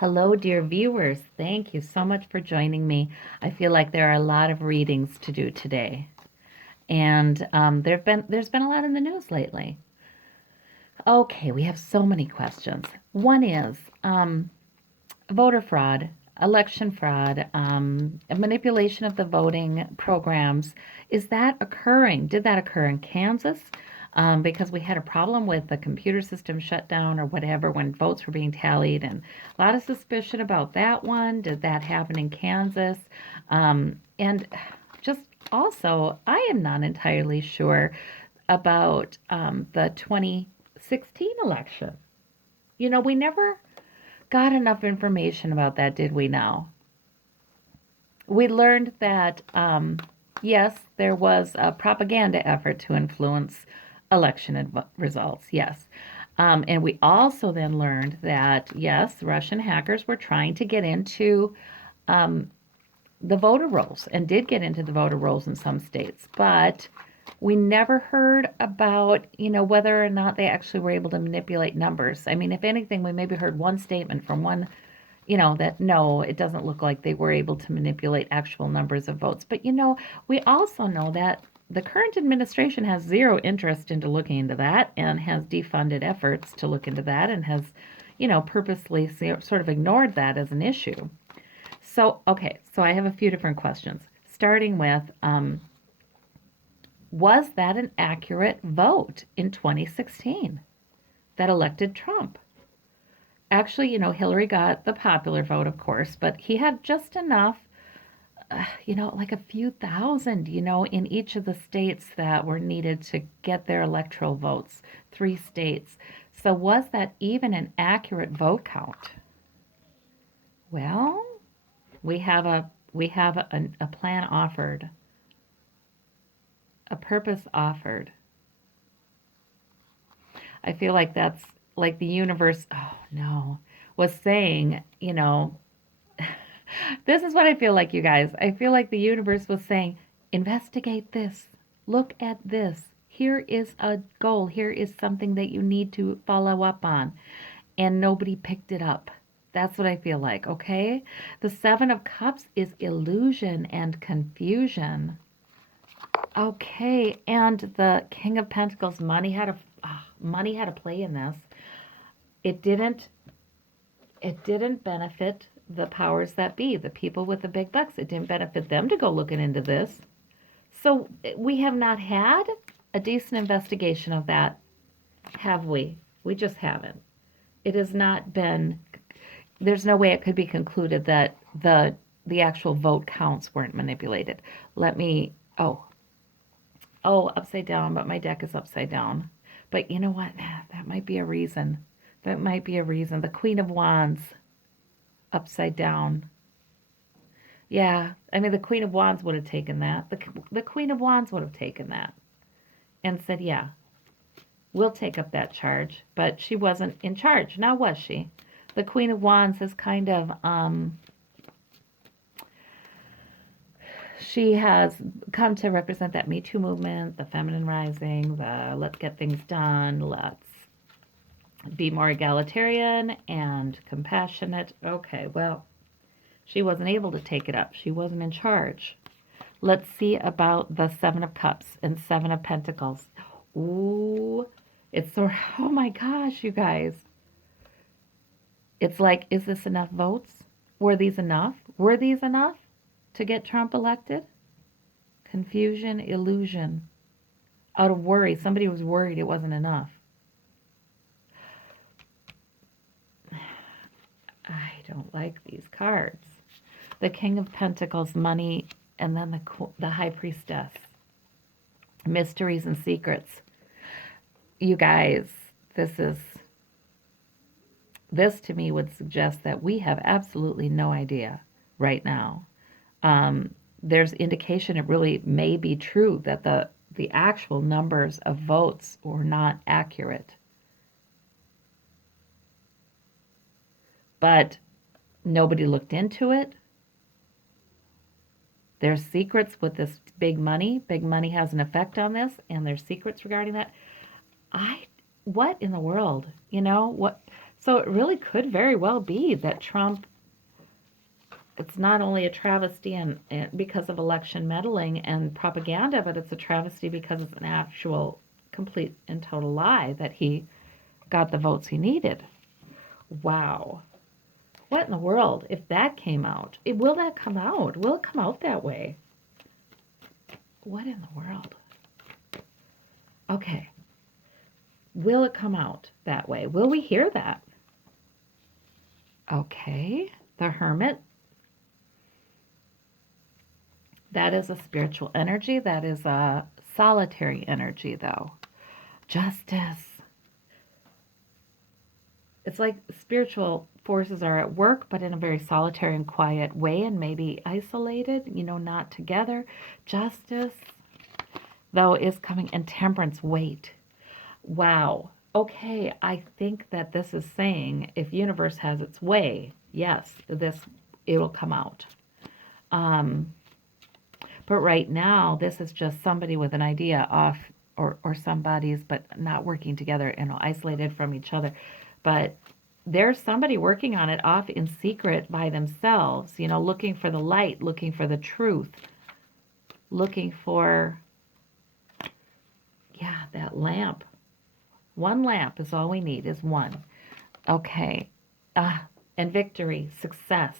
Hello, dear viewers. Thank you so much for joining me. I feel like there are a lot of readings to do today, and there's been a lot in the news lately. Okay, we have so many questions. One is voter fraud, election fraud, manipulation of the voting programs. Is that occurring? Did that occur in Kansas? Because we had a problem with the computer system shutdown or whatever when votes were being tallied, and a lot of suspicion about that one. Did that happen in Kansas? And just also, I am not entirely sure about the 2016 election. We never got enough information about that, did we now? We learned that, yes, there was a propaganda effort to influence election results, yes. And we also then learned that, yes, Russian hackers were trying to get into um, the voter rolls and did get into the voter rolls in some states, but we never heard about, whether or not they actually were able to manipulate numbers. I mean, if anything, we maybe heard one statement from one, that no, it doesn't look like they were able to manipulate actual numbers of votes. But, we also know that the current administration has zero interest into looking into that and has defunded efforts to look into that and has, purposely sort of ignored that as an issue. So, okay, so I have a few different questions, starting with was that an accurate vote in 2016 that elected Trump? Actually, Hillary got the popular vote, of course, but he had just enough, like a few thousand, in each of the states that were needed to get their electoral votes, 3 states. So, was that even an accurate vote count? Well, we have a plan offered, a purpose offered. I feel like that's like the universe, oh no, was saying, this is what I feel like, you guys. I feel like the universe was saying, investigate this, look at this. Here is a goal. Here is something that you need to follow up on. And nobody picked it up. That's what I feel like, okay? The Seven of Cups is illusion and confusion. Okay, and the King of Pentacles, money had a play in this. It didn't it didn't benefit the powers that be, the people with the big bucks. It didn't benefit them to go looking into this. So we have not had a decent investigation of that, have we? We just haven't. It has not been. There's no way it could be concluded that the actual vote counts weren't manipulated. Let me. Oh, upside down, but my deck is upside down. But you know what? That might be a reason. That might be a reason. The Queen of Wands upside down. Yeah, I mean, the Queen of Wands would have taken that. The Queen of Wands would have taken that and said, yeah, we'll take up that charge. But she wasn't in charge. Now, was she? The Queen of Wands is kind of, she has come to represent that Me Too movement, the feminine rising, the let's get things done, let's be more egalitarian and compassionate. Okay, well, she wasn't able to take it up. She wasn't in charge. Let's see about the Seven of Cups and Seven of Pentacles. Ooh, it's so, oh my gosh, you guys. It's like, is this enough votes? Were these enough? Were these enough to get Trump elected? Confusion, illusion. Out of worry. Somebody was worried it wasn't enough. I don't like these cards. The King of Pentacles, money, and then the High Priestess. Mysteries and secrets. You guys, this to me would suggest that we have absolutely no idea right now. There's indication it really may be true that the actual numbers of votes were not accurate. But nobody looked into it. There's secrets with this big money. Big money has an effect on this, and there's secrets regarding that. What in the world? What? So it really could very well be that Trump, it's not only a travesty and because of election meddling and propaganda, but it's a travesty because it's an actual complete and total lie that he got the votes he needed. Wow. What in the world if that came out? Will that come out? Will it come out that way? What in the world? Okay. Will it come out that way? Will we hear that? Okay. The Hermit. That is a spiritual energy. That is a solitary energy, though. Justice. It's like spiritual forces are at work, but in a very solitary and quiet way and maybe isolated, not together. Justice, though, is coming, and temperance, wait. Wow. Okay, I think that this is saying if universe has its way, yes, it'll come out. Um, but right now, this is just somebody with an idea off, or somebody's, but not working together, isolated from each other. But there's somebody working on it off in secret by themselves, looking for the light, looking for the truth, looking for, yeah, that lamp. One lamp is all we need, is one. Okay. And victory, success.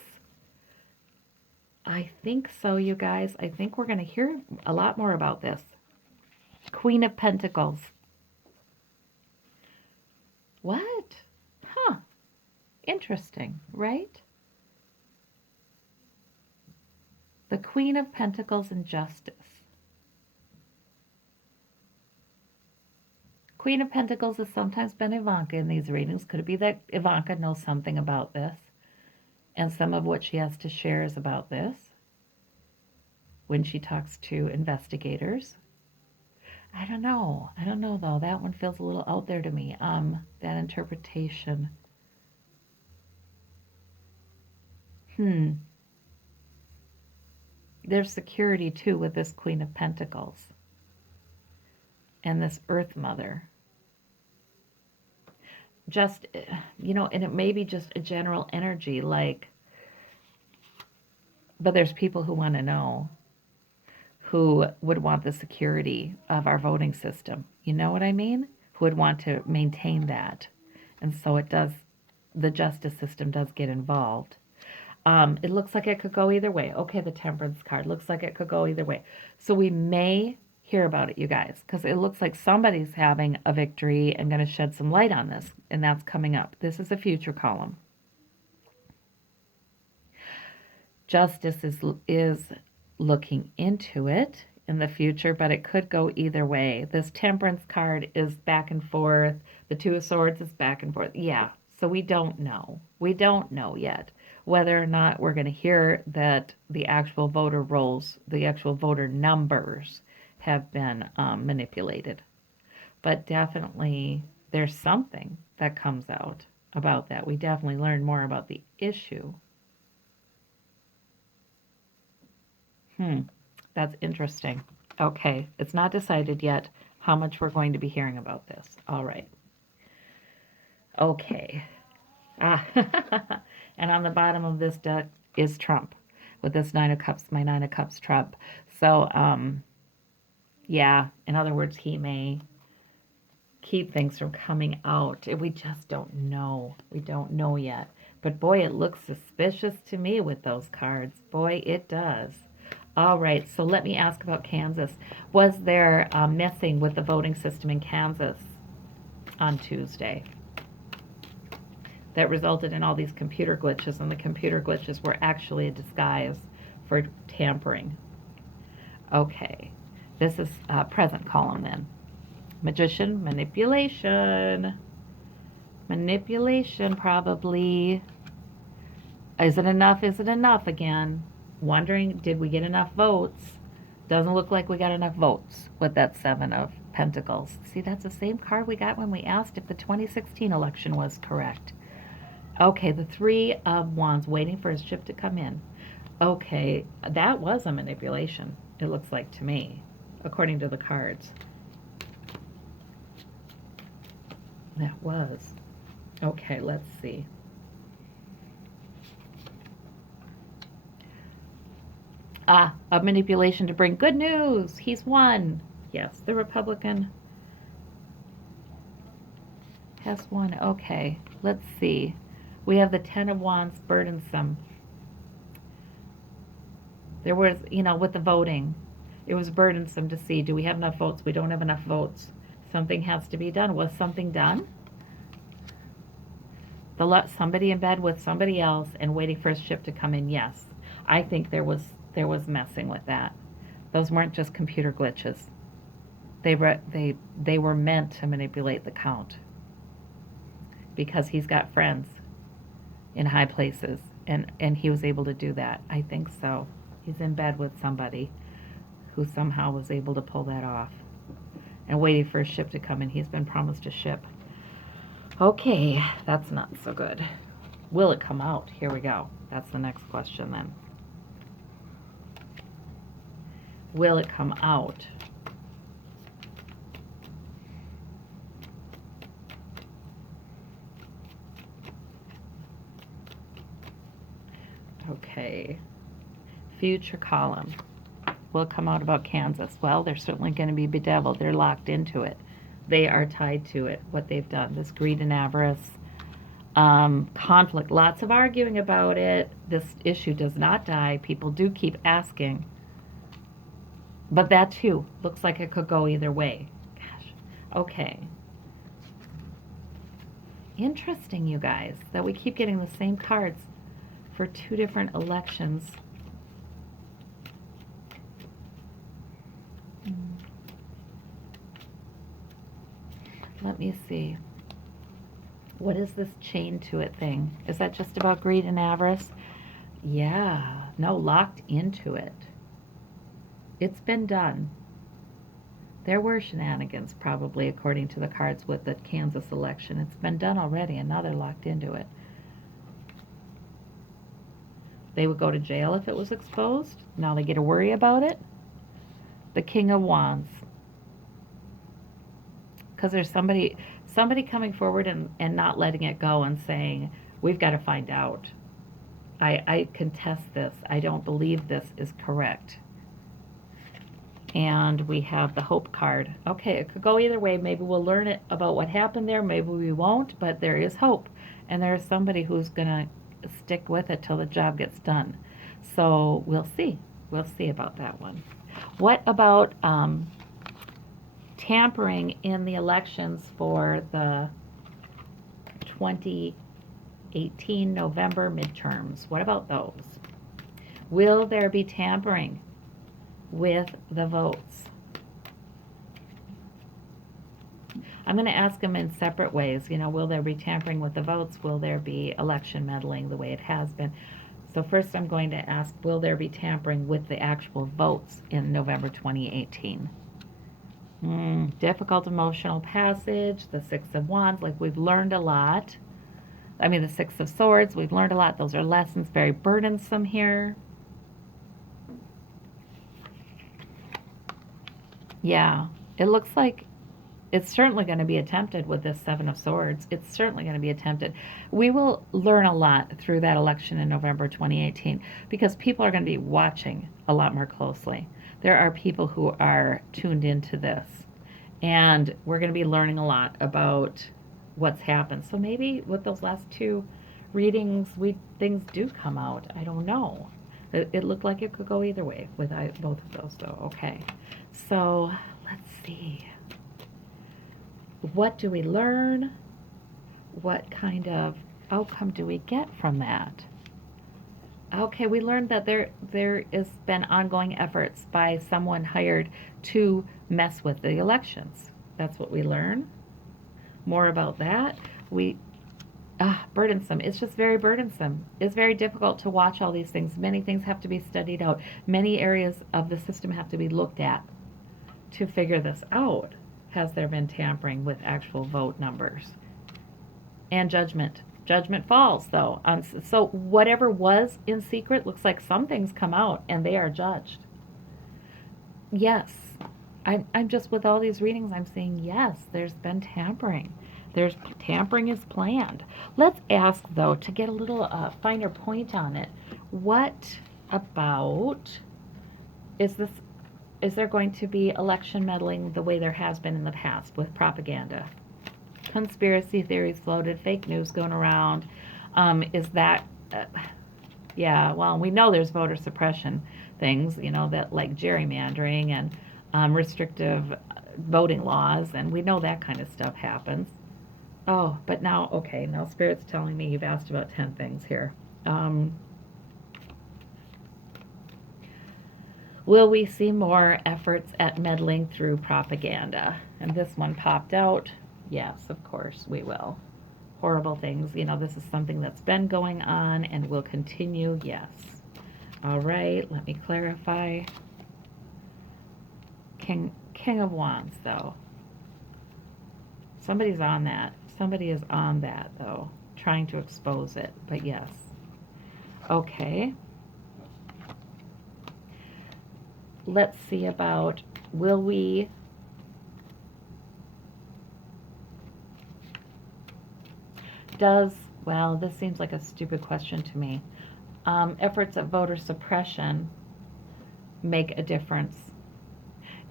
I think so, you guys. I think we're going to hear a lot more about this. Queen of Pentacles. What? Huh. Interesting, right? The Queen of Pentacles and Justice. Queen of Pentacles has sometimes been Ivanka in these readings. Could it be that Ivanka knows something about this? And some of what she has to share is about this when she talks to investigators. I don't know. I don't know, though. That one feels a little out there to me. That interpretation. There's security, too, with this Queen of Pentacles and this Earth Mother. Just, and it may be just a general energy, but there's people who want to know, who would want the security of our voting system. You know what I mean? Who would want to maintain that. And so the justice system does get involved. It looks like it could go either way. Okay, the Temperance card looks like it could go either way. So we may hear about it, you guys, because it looks like somebody's having a victory and going to shed some light on this, and that's coming up. This is a future column. Justice is looking into it in the future, but it could go either way. This Temperance card is back and forth. The Two of Swords is back and forth. Yeah, so we don't know. We don't know yet whether or not we're going to hear that the actual voter rolls, the actual voter numbers have been manipulated. But definitely there's something that comes out about that. We definitely learn more about the issue. That's interesting. Okay, it's not decided yet how much we're going to be hearing about this. All right. Okay. And on the bottom of this deck is Trump with this Nine of Cups, my Nine of Cups Trump. So, yeah, in other words, he may keep things from coming out. We just don't know. We don't know yet. But boy, it looks suspicious to me with those cards. Boy, it does. All right, so let me ask about Kansas. Was there messing with the voting system in Kansas on Tuesday that resulted in all these computer glitches, and the computer glitches were actually a disguise for tampering? Okay, this is present column then. Magician, manipulation. Manipulation, probably. Is it enough? Is it enough again? Wondering, did we get enough votes? Doesn't look like we got enough votes with that Seven of Pentacles. See, that's the same card we got when we asked if the 2016 election was correct. Okay, the Three of Wands, waiting for his ship to come in. Okay, that was a manipulation, it looks like to me, according to the cards. That was. Okay, let's see. Ah, a manipulation to bring good news. He's won. Yes, the Republican has won. Okay, let's see. We have the Ten of Wands, burdensome. There was, with the voting, it was burdensome to see. Do we have enough votes? We don't have enough votes. Something has to be done. Was something done? Somebody in bed with somebody else and waiting for a ship to come in. Yes, I think there was messing with that. Those weren't just computer glitches. They were meant to manipulate the count because he's got friends in high places, and he was able to do that. I think so. He's in bed with somebody who somehow was able to pull that off and waiting for a ship to come in. He's been promised a ship. Okay, that's not so good. Will it come out? Here we go. That's the next question then. Will it come out? Okay. Future column. Will it come out about Kansas? Well, they're certainly going to be bedeviled. They're locked into it. They are tied to it, what they've done. This greed and avarice, conflict, lots of arguing about it. This issue does not die. People do keep asking. But that too looks like it could go either way. Gosh. Okay. Interesting, you guys, that we keep getting the same cards for two different elections. Let me see. What is this chain to it thing? Is that just about greed and avarice? Yeah. No, locked into it. It's been done. There were shenanigans, probably, according to the cards with the Kansas election. It's been done already, and now they're locked into it. They would go to jail if it was exposed. Now they get to worry about it. The King of Wands. Because there's somebody coming forward and not letting it go and saying, we've got to find out. I contest this. I don't believe this is correct. And we have the Hope card. Okay, it could go either way. Maybe we'll learn it about what happened there. Maybe we won't, but there is hope. And there is somebody who's going to stick with it till the job gets done. So we'll see. We'll see about that one. What about tampering in the elections for the 2018 November midterms? What about those? Will there be tampering with the votes? I'm going to ask them in separate ways. Will there be tampering with the votes? Will there be election meddling the way it has been? So first I'm going to ask, will there be tampering with the actual votes in November 2018? Difficult emotional passage, the Six of Wands, like we've learned a lot. I mean, the Six of Swords, we've learned a lot. Those are lessons, very burdensome here. Yeah, it looks like it's certainly going to be attempted with this Seven of Swords. It's certainly going to be attempted. We will learn a lot through that election in November 2018 because people are going to be watching a lot more closely. There are people who are tuned into this, and we're going to be learning a lot about what's happened. So maybe with those last two readings, things do come out. I don't know. It looked like it could go either way with both of those, though. Okay, so let's see. What do we learn? What kind of outcome do we get from that? Okay, we learned that there has been ongoing efforts by someone hired to mess with the elections. That's what we learn. More about that. Burdensome. It's just very burdensome. It's very difficult to watch all these things. Many things have to be studied out. Many areas of the system have to be looked at to figure this out. Has there been tampering with actual vote numbers? And judgment. Judgment falls, though. So whatever was in secret looks like some things come out and they are judged. Yes. I'm just, with all these readings, I'm saying, yes, there's been tampering. There's tampering is planned. Let's ask, though, to get a little finer point on it. What about, is this, is there going to be election meddling the way there has been in the past with propaganda? Conspiracy theories floated, fake news going around. Is that, yeah, well, we know there's voter suppression things, that like gerrymandering and restrictive voting laws, and we know that kind of stuff happens. Oh, but now, okay, now Spirit's telling me you've asked about 10 things here. Will we see more efforts at meddling through propaganda? And this one popped out. Yes, of course, we will. Horrible things. This is something that's been going on and will continue. Yes. All right, let me clarify. King of Wands, though. Somebody's on that. Somebody is on that, though, trying to expose it. But yes. Okay. Let's see about, will we well, this seems like a stupid question to me. Efforts at voter suppression make a difference.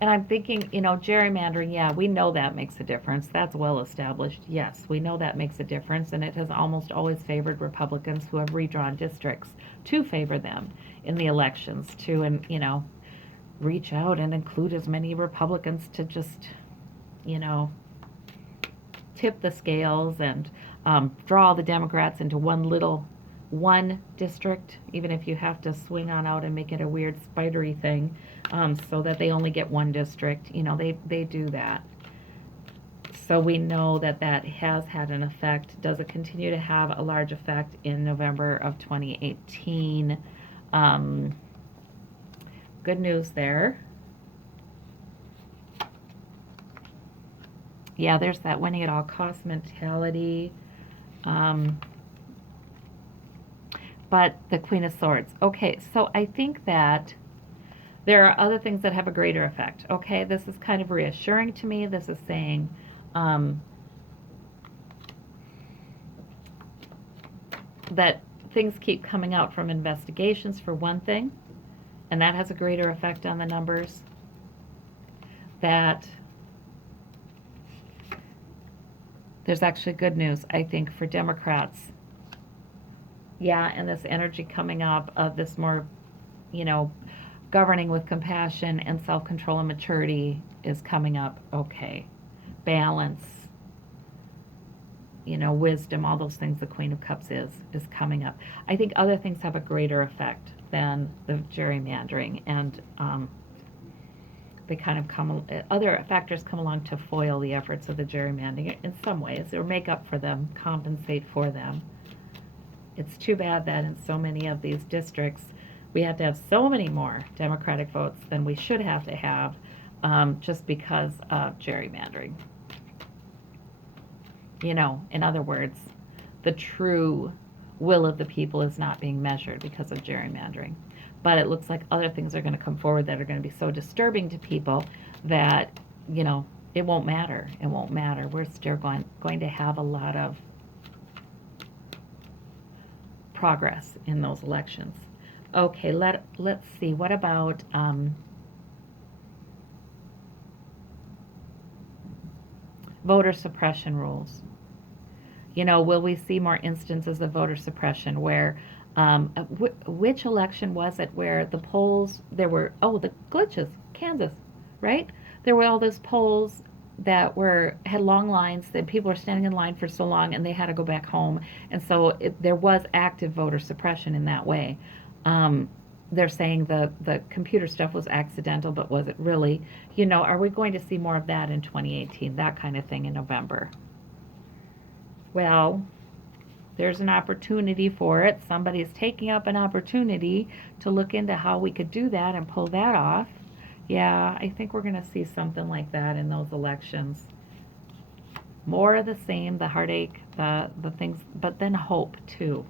And I'm thinking, gerrymandering, yeah, we know that makes a difference. That's well established. Yes, we know that makes a difference, and it has almost always favored Republicans who have redrawn districts to favor them in the elections, to, reach out and include as many Republicans to just, tip the scales and draw the Democrats into one district, even if you have to swing on out and make it a weird spidery thing, so that they only get one district. They do that. So we know that has had an effect. Does it continue to have a large effect in November of 2018? Good news there. Yeah, there's that winning at all cost mentality. But the Queen of Swords. Okay, so I think that there are other things that have a greater effect. Okay, this is kind of reassuring to me. This is saying that things keep coming out from investigations, for one thing, and that has a greater effect on the numbers. That there's actually good news, I think, for Democrats. Yeah, and this energy coming up of this more, governing with compassion and self-control and maturity is coming up. Okay. Balance, wisdom, all those things the Queen of Cups is coming up. I think other things have a greater effect than the gerrymandering, and they kind of other factors come along to foil the efforts of the gerrymandering in some ways, or make up for them, compensate for them. It's too bad that in so many of these districts we had to have so many more Democratic votes than we should have to have, just because of gerrymandering. In other words, the true will of the people is not being measured because of gerrymandering. But it looks like other things are going to come forward that are going to be so disturbing to people that, it won't matter. It won't matter. We're still going to have a lot of progress in those elections. Okay, let's see. What about voter suppression rules? Will we see more instances of voter suppression where, which election was it where the polls, there were, the glitches, Kansas, right? There were all those polls that had long lines, that people were standing in line for so long and they had to go back home. And so there was active voter suppression in that way. They're saying the computer stuff was accidental, but was it really? Are we going to see more of that in 2018, that kind of thing in November? Well, there's an opportunity for it. Somebody's taking up an opportunity to look into how we could do that and pull that off. Yeah, I think we're going to see something like that in those elections. More of the same, the heartache, the things, but then hope too,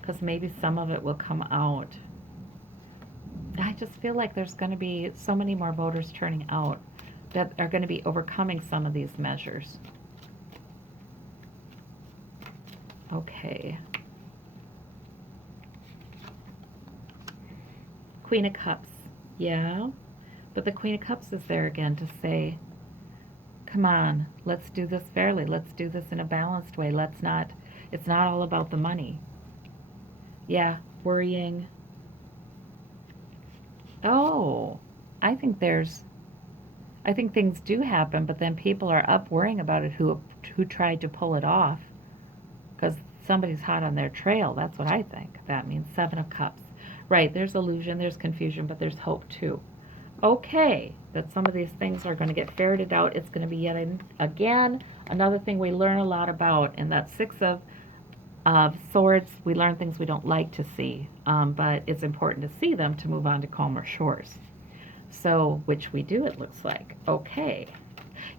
because maybe some of it will come out. I just feel like there's going to be so many more voters turning out that are going to be overcoming some of these measures. Okay. Queen of Cups. Yeah. But the Queen of Cups is there again to say, come on, let's do this fairly. Let's do this in a balanced way. Let's not, it's not all about the money. Yeah, worrying. Oh, I think there's, I think things do happen, but then people are up worrying about it who tried to pull it off because somebody's hot on their trail. That's what I think. That means Seven of Cups. Right, there's illusion, there's confusion, but there's hope too. Okay, that some of these things are going to get ferreted out. It's going to be yet again another thing we learn a lot about. And that Six of Swords, we learn things we don't like to see, but it's important to see them to move on to calmer shores. So, which we do, it looks like. Okay.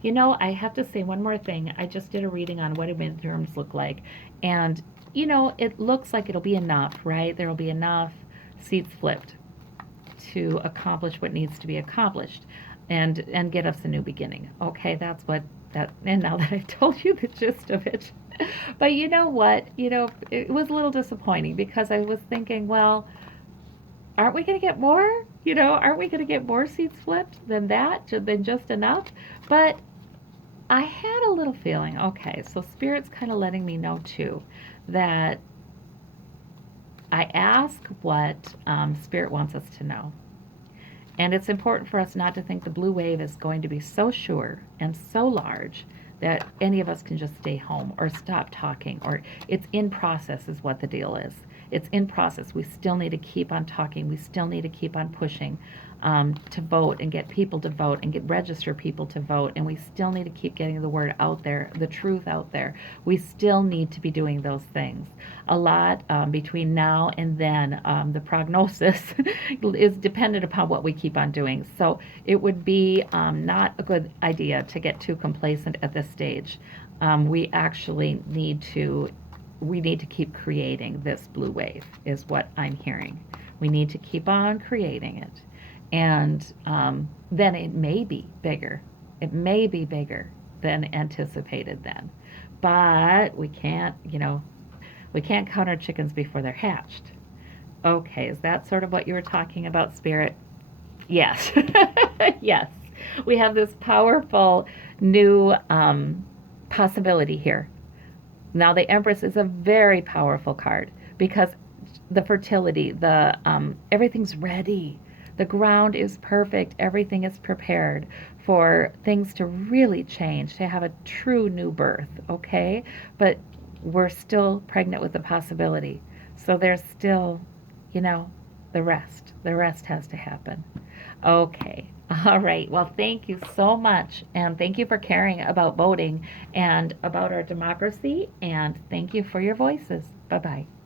You know, I have to say one more thing. I just did a reading on what do midterms look like. And, you know, it looks like it'll be enough, right? There will be enough seats flipped to accomplish what needs to be accomplished and get us a new beginning. Okay, that's what that and now that I've told you the gist of it. But you know what? You know, it was a little disappointing because I was thinking, well, aren't we going to get more? You know, aren't we going to get more seats flipped than that, than just enough? But I had a little feeling, okay, so Spirit's kind of letting me know too that I ask what Spirit wants us to know. And it's important for us not to think the blue wave is going to be so sure and so large that any of us can just stay home or stop talking, or it's in process, is what the deal is. It's in process. We still need to keep on talking. We still need to keep on pushing to vote and get people to vote and get register people to vote. And we still need to keep getting the word out there, the truth out there. We still need to be doing those things. A lot between now and then, the prognosis is dependent upon what we keep on doing. So it would be not a good idea to get too complacent at this stage. We actually need to keep creating this blue wave, is what I'm hearing. We need to keep on creating it. And then it may be bigger. It may be bigger than anticipated then. But we can't, you know, we can't count our chickens before they're hatched. Okay, is that sort of what you were talking about, Spirit? Yes. Yes. We have this powerful new possibility here. Now, the Empress is a very powerful card because the fertility, the everything's ready. The ground is perfect. Everything is prepared for things to really change, to have a true new birth, okay? But we're still pregnant with the possibility. So there's still, you know, the rest. The rest has to happen. Okay. All right. Well, thank you so much. And thank you for caring about voting and about our democracy. And thank you for your voices. Bye bye.